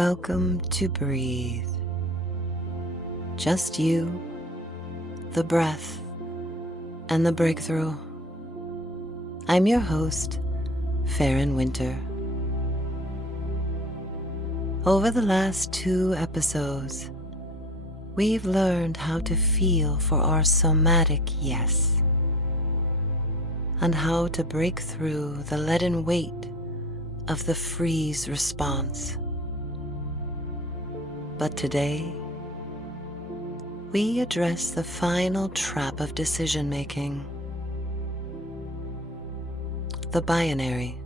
Welcome to Breathe. Just you, the breath, and the breakthrough. I'm your host, Farron Winter. Over the last 2 episodes, we've learned how to feel for our somatic yes, and how to break through the leaden weight of the freeze response. But today, we address the final trap of decision-making, the binary.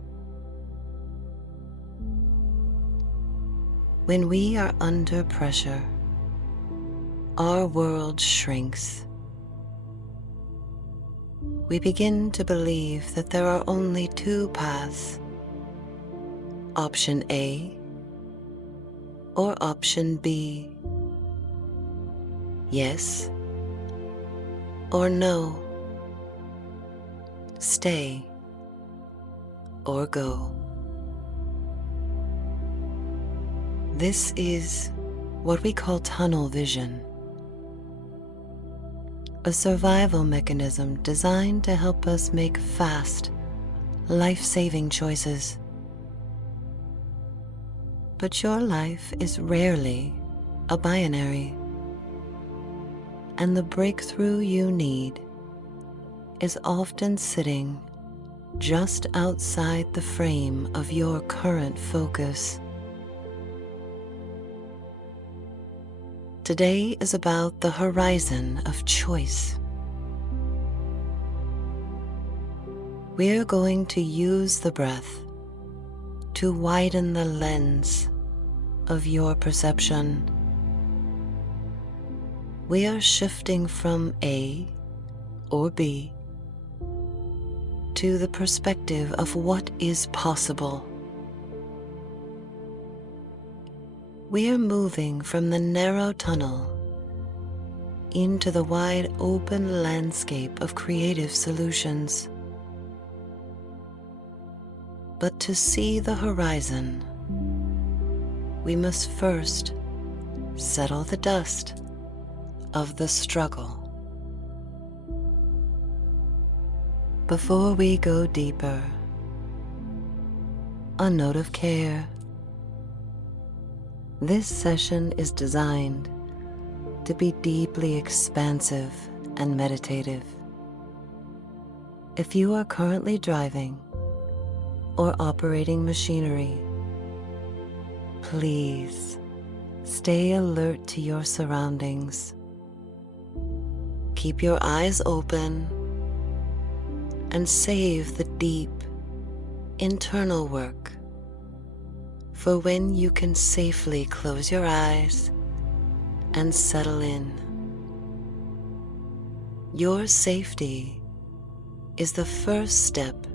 When we are under pressure, our world shrinks. We begin to believe that there are only 2 paths, option A or option B, yes or no, stay or go. This is what we call tunnel vision, a survival mechanism designed to help us make fast, life-saving choices. But your life is rarely a binary, and the breakthrough you need is often sitting just outside the frame of your current focus. Today is about the horizon of choice. We're going to use the breath to widen the lens of your perception. We are shifting from A or B to the perspective of what is possible. We are moving from the narrow tunnel into the wide open landscape of creative solutions. But to see the horizon, we must first settle the dust of the struggle. Before we go deeper, a note of care. This session is designed to be deeply expansive and meditative. If you are currently driving or operating machinery, please stay alert to your surroundings. Keep your eyes open and save the deep internal work for when you can safely close your eyes and settle in. Your safety is the first step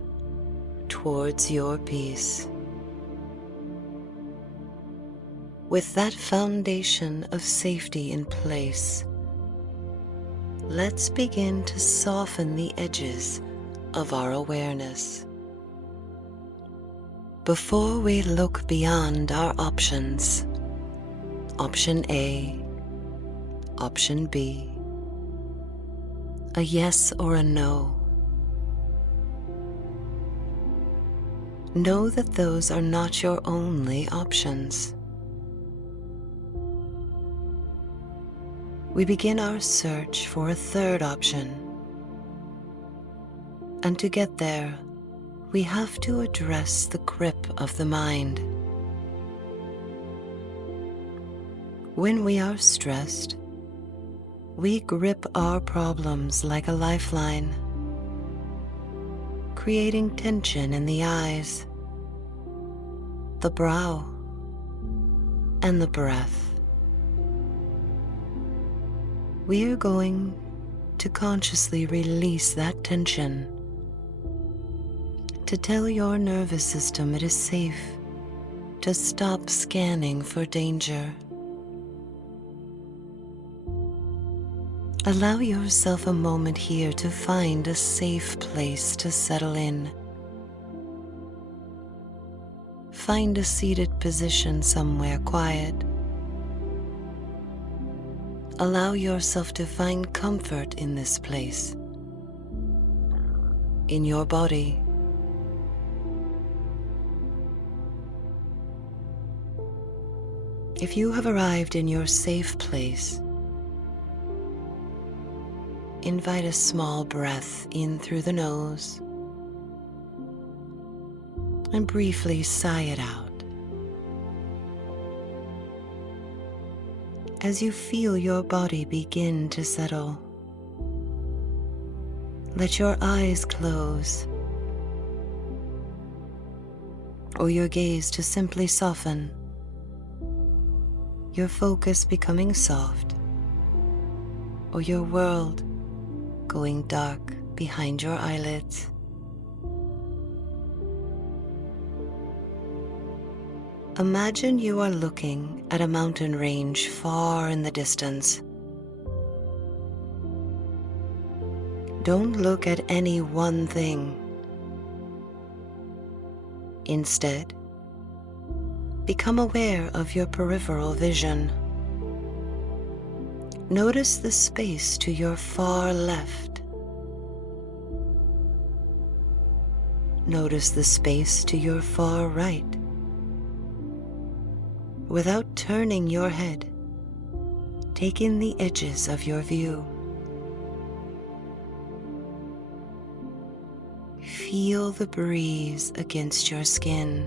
towards your peace. With that foundation of safety in place, let's begin to soften the edges of our awareness. Before we look beyond our options, option A, option B, a yes or a no, know that those are not your only options. We begin our search for a third option. And to get there, we have to address the grip of the mind. When we are stressed, we grip our problems like a lifeline, creating tension in the eyes, the brow, and the breath. We are going to consciously release that tension, to tell your nervous system it is safe to stop scanning for danger. Allow yourself a moment here to find a safe place to settle in. find a seated position somewhere quiet. Allow yourself to find comfort in this place, in your body. If you have arrived in your safe place, invite a small breath in through the nose and briefly sigh it out. As you feel your body begin to settle, let your eyes close or your gaze to simply soften, your focus becoming soft or your world going dark behind your eyelids. Imagine you are looking at a mountain range far in the distance. Don't look at any one thing. Instead, become aware of your peripheral vision. Notice the space to your far left. Notice the space to your far right. Without turning your head, take in the edges of your view. Feel the breeze against your skin,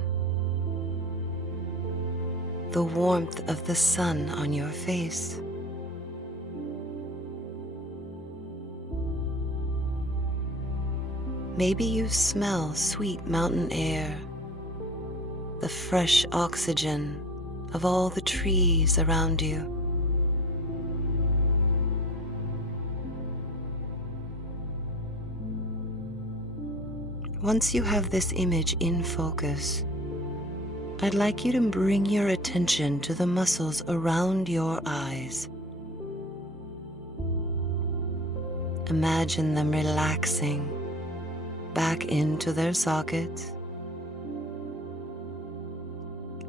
the warmth of the sun on your face. Maybe you smell sweet mountain air, the fresh oxygen of all the trees around you. Once you have this image in focus, I'd like you to bring your attention to the muscles around your eyes. Imagine them relaxing back into their sockets.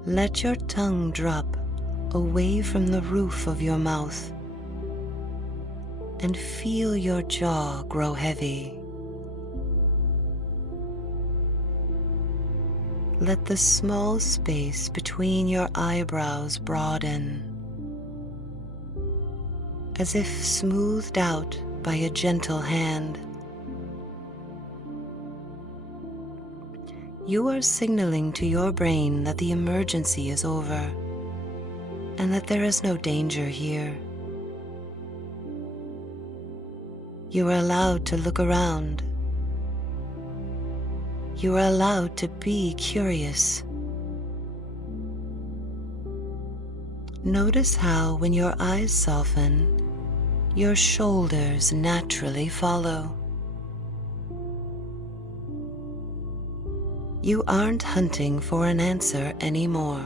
Let your tongue drop away from the roof of your mouth and feel your jaw grow heavy. Let the small space between your eyebrows broaden, as if smoothed out by a gentle hand. You are signaling to your brain that the emergency is over and that there is no danger here. You are allowed to look around. You are allowed to be curious. Notice how, when your eyes soften, your shoulders naturally follow. You aren't hunting for an answer anymore.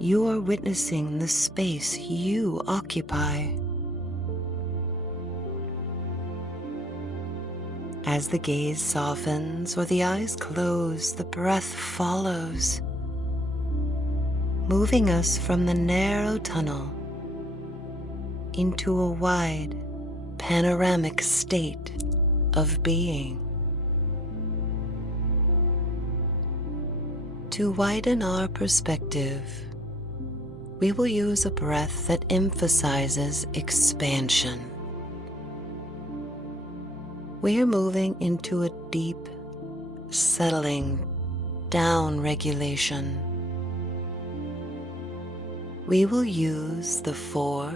You are witnessing the space you occupy. As the gaze softens or the eyes close, the breath follows, moving us from the narrow tunnel into a wide, panoramic state of being. To widen our perspective, we will use a breath that emphasizes expansion. We are moving into a deep, settling down regulation. We will use the 4,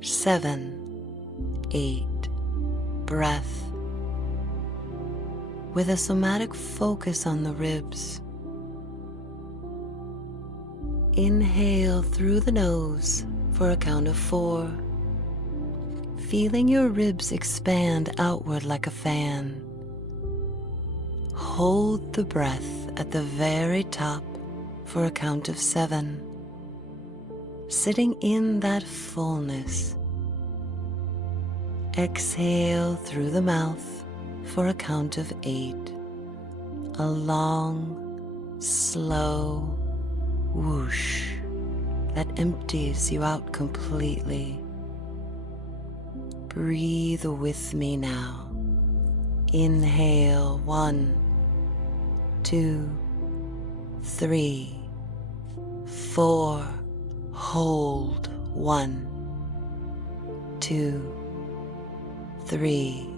7, 8 breath with a somatic focus on the ribs. Inhale through the nose for a count of 4, feeling your ribs expand outward like a fan. Hold the breath at the very top for a count of 7, sitting in that fullness. Exhale through the mouth for a count of 8, a long, slow whoosh that empties you out completely. Breathe with me now. Inhale, 1, 2, 3, 4. Hold, 1, 2, 3,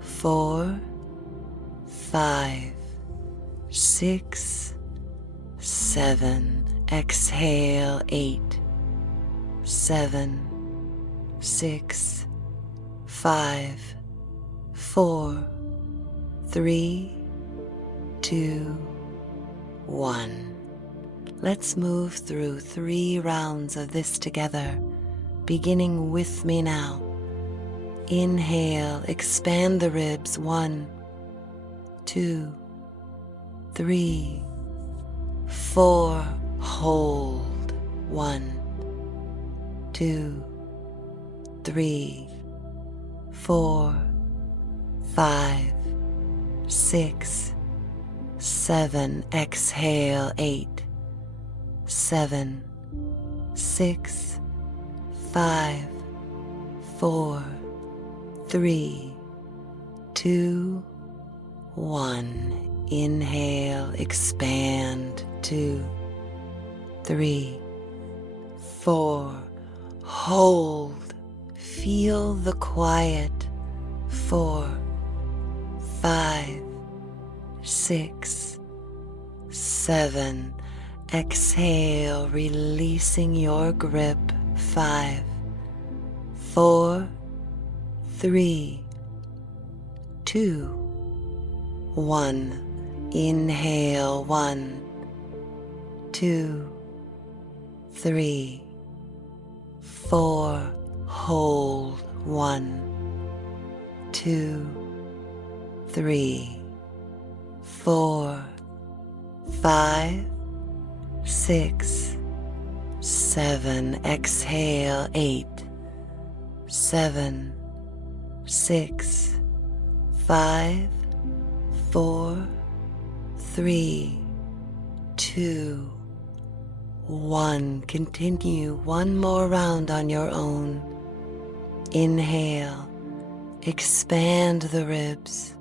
4, 5, 6, 7. Exhale, 8, 7, 6, 5, 4, 3, 2, 1. Let's move through 3 rounds of this together, beginning with me now. Inhale, expand the ribs, 1, 2, 3, 4. Hold, 1, 2, 3, 4, 5, 6, 7. Exhale, 8, 7, 6, 5, 4, 3, 2, 1. Inhale, expand, 2, 3, 4. Hold, feel the quiet, 4, 5, 6, 7. Exhale, releasing your grip, 5, 4, 3, 2, 1. Inhale, 1, 2, 3, 4. Hold, 1, 2, 3, 4, 5, 6, 7. Exhale, 8, 7, 6, 5, 4, 3, 2, 1. Continue one more round on your own. Inhale, expand the ribs.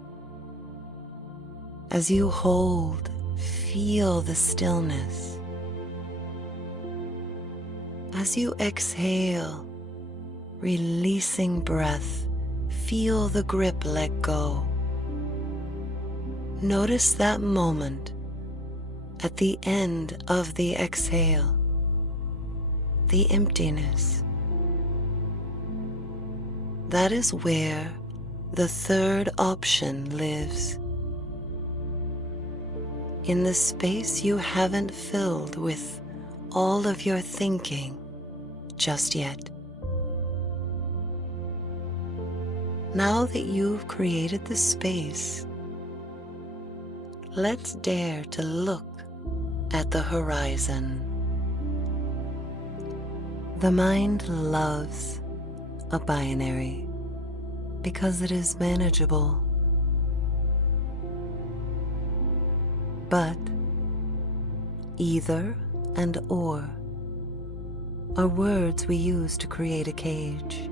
As you hold, feel the stillness. As you exhale, releasing breath, feel the grip let go. Notice that moment at the end of the exhale, the emptiness. That is where the third option lives. In the space you haven't filled with all of your thinking just yet. Now that you've created the space, let's dare to look at the horizon. The mind loves a binary because it is manageable. But either and or are words we use to create a cage.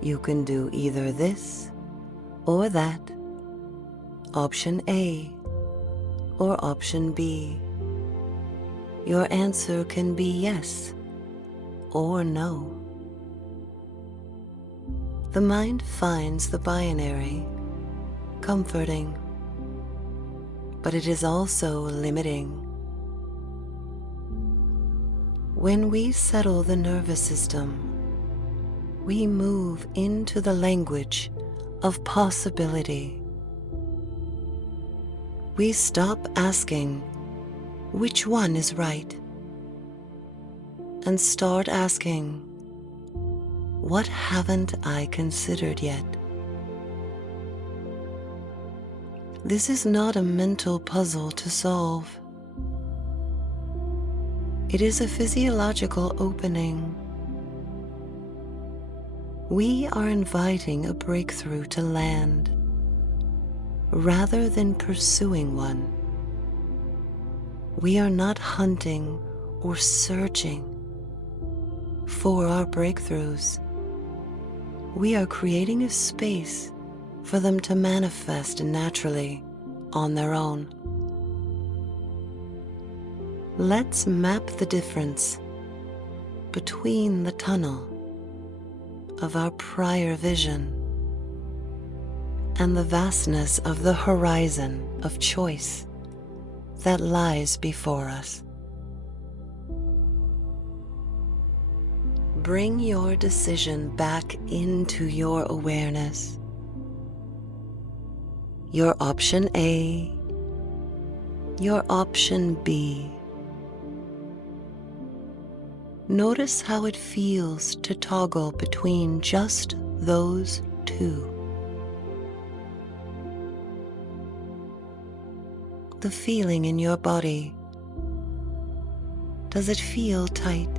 You can do either this or that, option A or option B. Your answer can be yes or no. The mind finds the binary comforting, but it is also limiting. When we settle the nervous system, we move into the language of possibility. We stop asking which one is right and start asking, what haven't I considered yet? This is not a mental puzzle to solve. It is a physiological opening. We are inviting a breakthrough to land. rather than pursuing one. We are not hunting or searching for our breakthroughs. We are creating a space for them to manifest naturally on their own. Let's map the difference between the tunnel of our prior vision and the vastness of the horizon of choice that lies before us. Bring your decision back into your awareness. Your option A, your option B. Notice how it feels to toggle between just those two. The feeling in your body. Does it feel tight?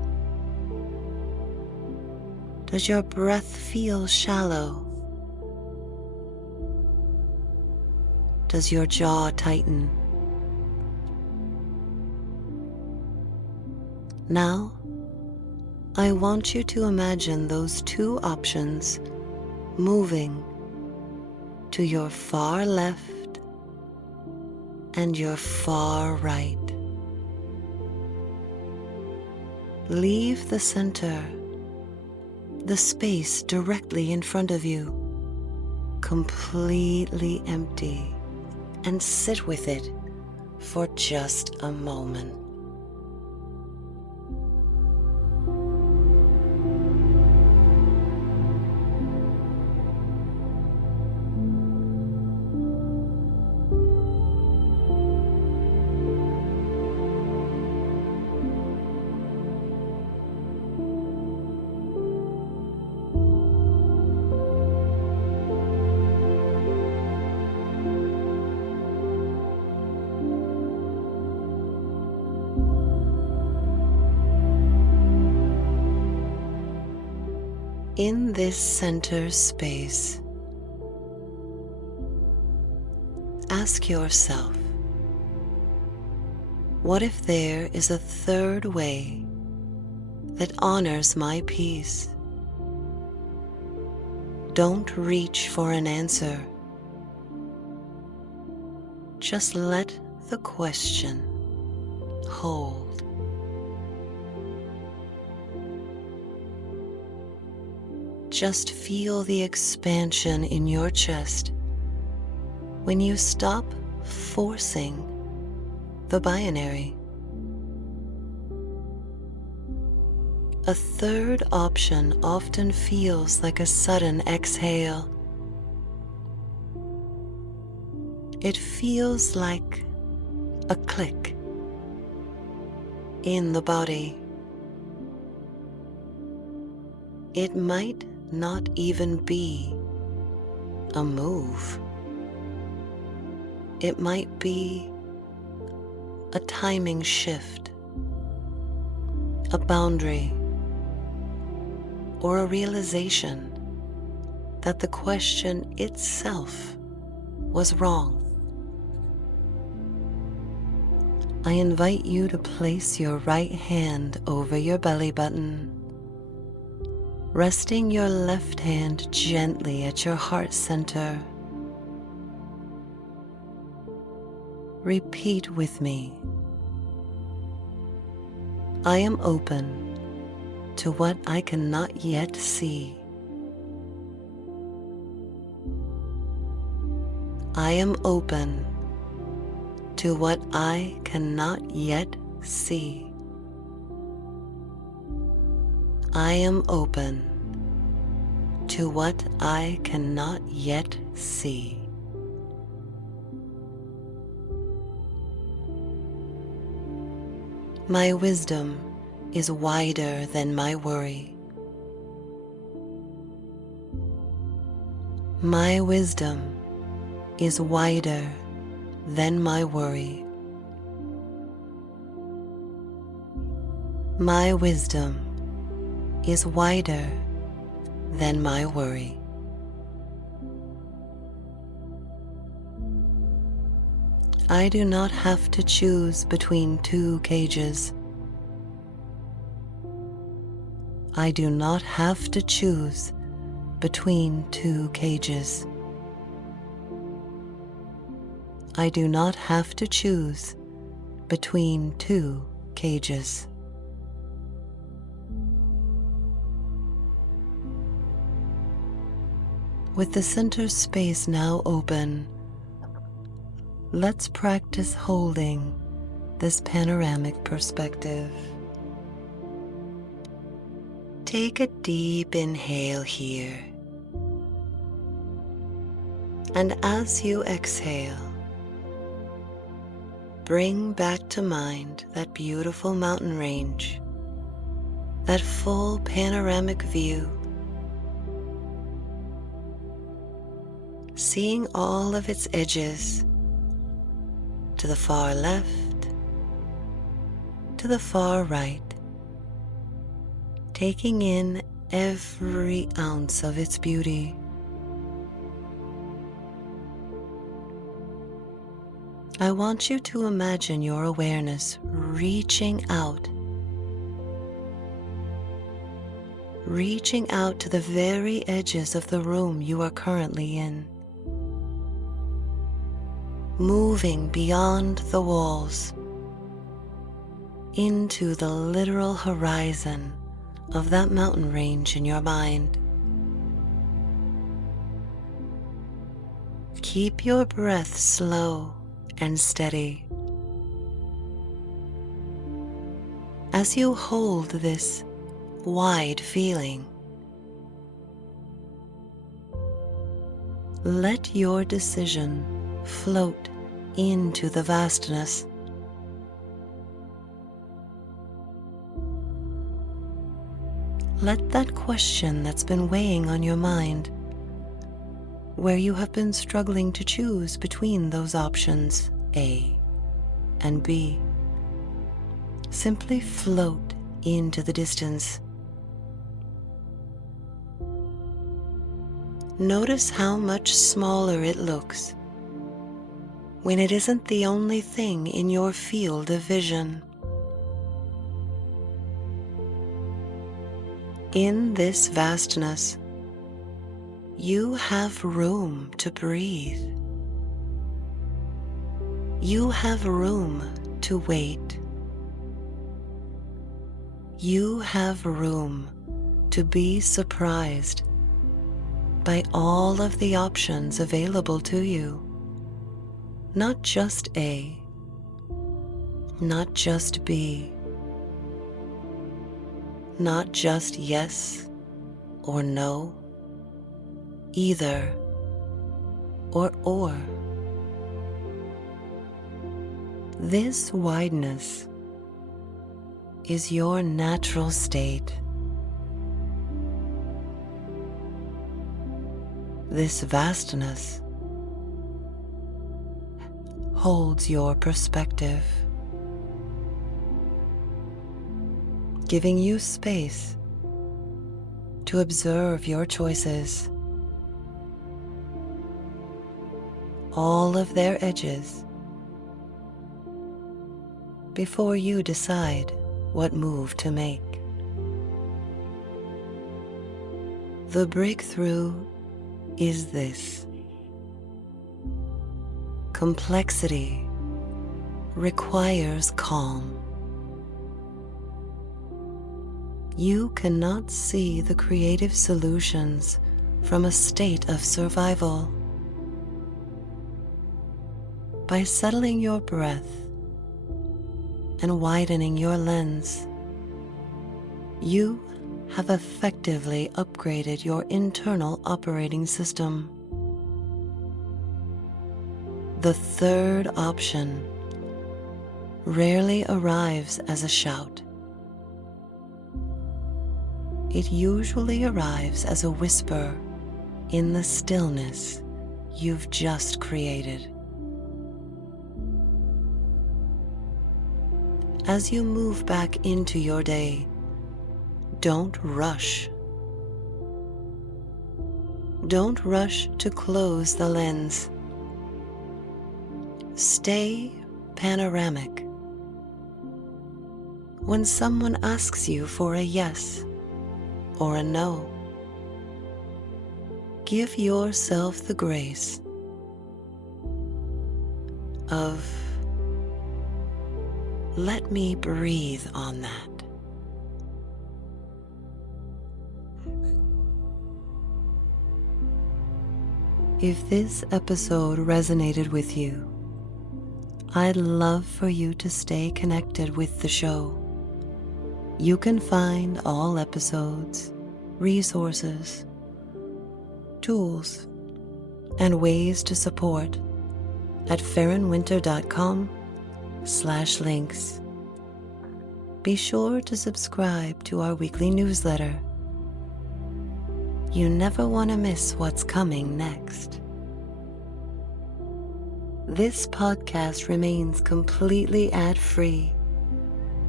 Does your breath feel shallow? Does your jaw tighten? Now, I want you to imagine those two options moving to your far left and your far right. Leave the center, the space directly in front of you, completely empty, and sit with it for just a moment. In this center space, ask yourself, what if there is a third way that honors my peace? Don't reach for an answer. Just let the question hold. Just feel the expansion in your chest when you stop forcing the binary. A third option often feels like a sudden exhale. It feels like a click in the body. It might not even be a move. It might be a timing shift, a boundary, or a realization that the question itself was wrong. I invite you to place your right hand over your belly button, resting your left hand gently at your heart center. Repeat with me. I am open to what I cannot yet see. I am open to what I cannot yet see. I am open to what I cannot yet see. My wisdom is wider than my worry. My wisdom is wider than my worry. My wisdom is wider than my worry. I do not have to choose between two cages. I do not have to choose between two cages. I do not have to choose between two cages. With the center space now open, let's practice holding this panoramic perspective. Take a deep inhale here, and as you exhale, bring back to mind that beautiful mountain range, that full panoramic view, seeing all of its edges to the far left, to the far right, taking in every ounce of its beauty. I want you to imagine your awareness reaching out to the very edges of the room you are currently in, moving beyond the walls into the literal horizon of that mountain range in your mind. Keep your breath slow and steady. As you hold this wide feeling, let your decision float into the vastness. Let that question that's been weighing on your mind, where you have been struggling to choose between those options A and B, simply float into the distance. Notice how much smaller it looks when it isn't the only thing in your field of vision. In this vastness, you have room to breathe. You have room to wait. You have room to be surprised by all of the options available to you. Not just A, not just B, not just yes or no, either or. This wideness is your natural state. This vastness holds your perspective, giving you space to observe your choices, all of their edges, before you decide what move to make. The breakthrough is this: complexity requires calm. You cannot see the creative solutions from a state of survival. By settling your breath and widening your lens, you have effectively upgraded your internal operating system. The third option rarely arrives as a shout. It usually arrives as a whisper in the stillness you've just created. As you move back into your day, don't rush. Don't rush to close the lens. Stay panoramic. When someone asks you for a yes or a no, give yourself the grace of, let me breathe on that. If this episode resonated with you, I'd love for you to stay connected with the show. You can find all episodes, resources, tools, and ways to support at farronwinter.com/links. Be sure to subscribe to our weekly newsletter. You never want to miss what's coming next. This podcast remains completely ad-free,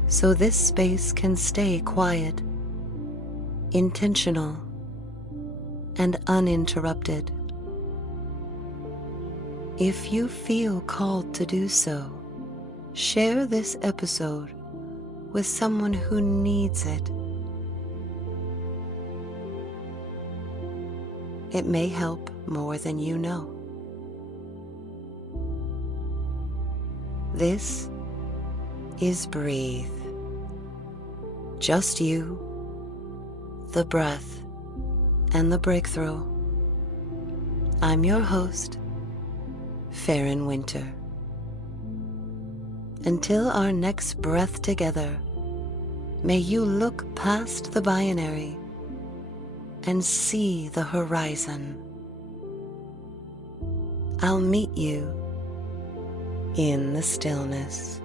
so this space can stay quiet, intentional, and uninterrupted. If you feel called to do so, share this episode with someone who needs it. It may help more than you know. This is Breathe. Just you, the breath, and the breakthrough. I'm your host, Farron Winter. Until our next breath together, may you look past the binary and see the horizon. I'll meet you in the stillness.